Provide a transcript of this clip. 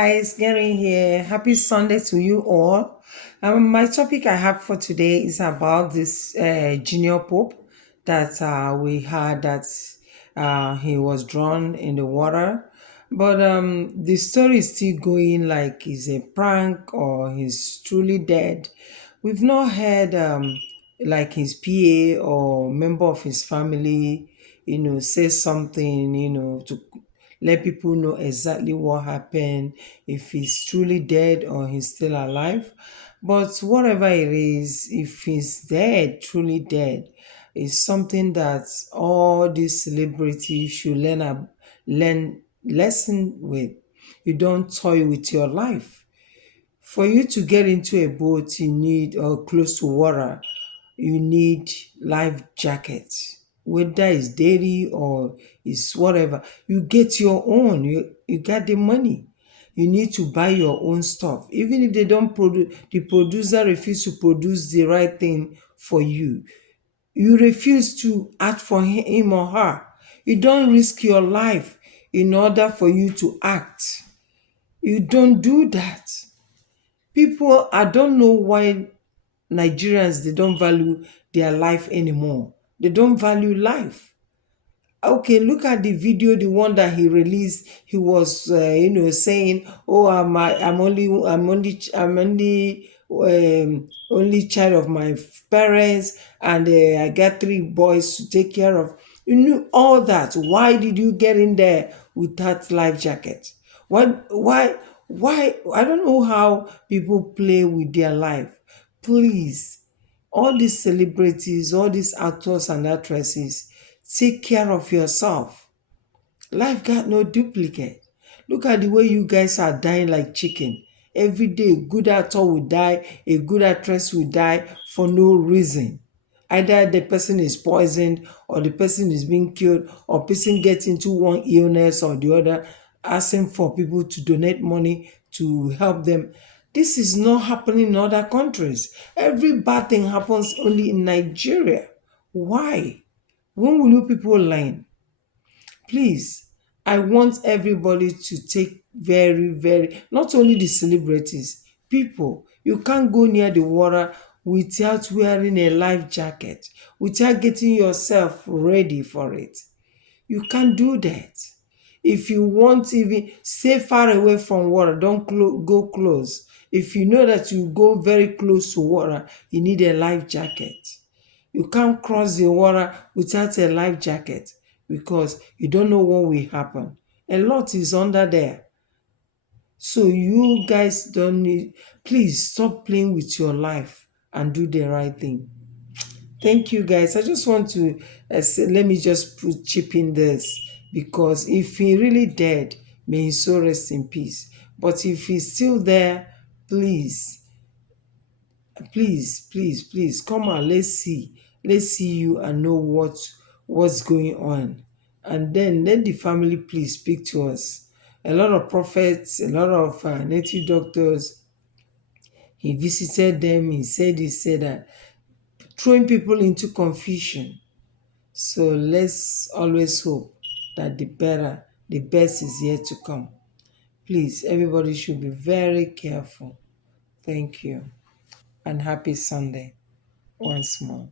Guys, getting here. Happy Sunday to you all. My topic I have for today is about this junior pope that we had that he was drawn in the water. But the story is still going like he's a prank or he's truly dead. We've not heard like his PA or member of his family, say something, to let people know exactly what happened, if he's truly dead or he's still alive. But whatever it is, if he's dead, truly dead, it's something that all these celebrities should learn lesson with. You don't toy with your life. For you to get into a boat, you need or close to water, you need life jacket. Whether it's daily or it's whatever, you get your own. You got the money. You need to buy your own stuff. Even if they don't produce, the producer refuse to produce the right thing for you. You refuse to act for him or her. You don't risk your life in order for you to act. You don't do that. People, I don't know why Nigerians they don't value their life anymore. They don't value life. Okay, look at the video, the one that he released. He was, saying, "Oh, I'm only child of my parents, and I got three boys to take care of." You knew all that. Why did you get in there with that life jacket? What? Why? Why? I don't know how people play with their life. Please, all these celebrities, all these actors and actresses, take care of yourself. Life got no duplicate. Look at the way you guys are dying like chicken. Every day, a good actor will die, a good actress will die for no reason. Either the person is poisoned, or the person is being killed, or person gets into one illness or the other, asking for people to donate money to help them. This is not happening in other countries. Every bad thing happens only in Nigeria. Why? When will you people learn? Please, I want everybody to take very, very, not only the celebrities, people, you can't go near the water without wearing a life jacket, without getting yourself ready for it. You can't do that. If you want, even stay far away from water, don't go close. If you know that you go very close to water, you need a life jacket. You can't cross the water without a life jacket because you don't know what will happen. A lot is under there. So you guys don't need, please stop playing with your life and do the right thing. Thank you guys. I just want to let me just chip in this, because if he really dead, may his soul rest in peace. But if he's still there, please, please come on, let's see you and know what's going on, and then let the family please speak to us. A lot of prophets, a lot of native doctors, he visited them, he said that, throwing people into confusion. So let's always hope that the best is yet to come. Please, everybody should be very careful. Thank you, and happy Sunday once more.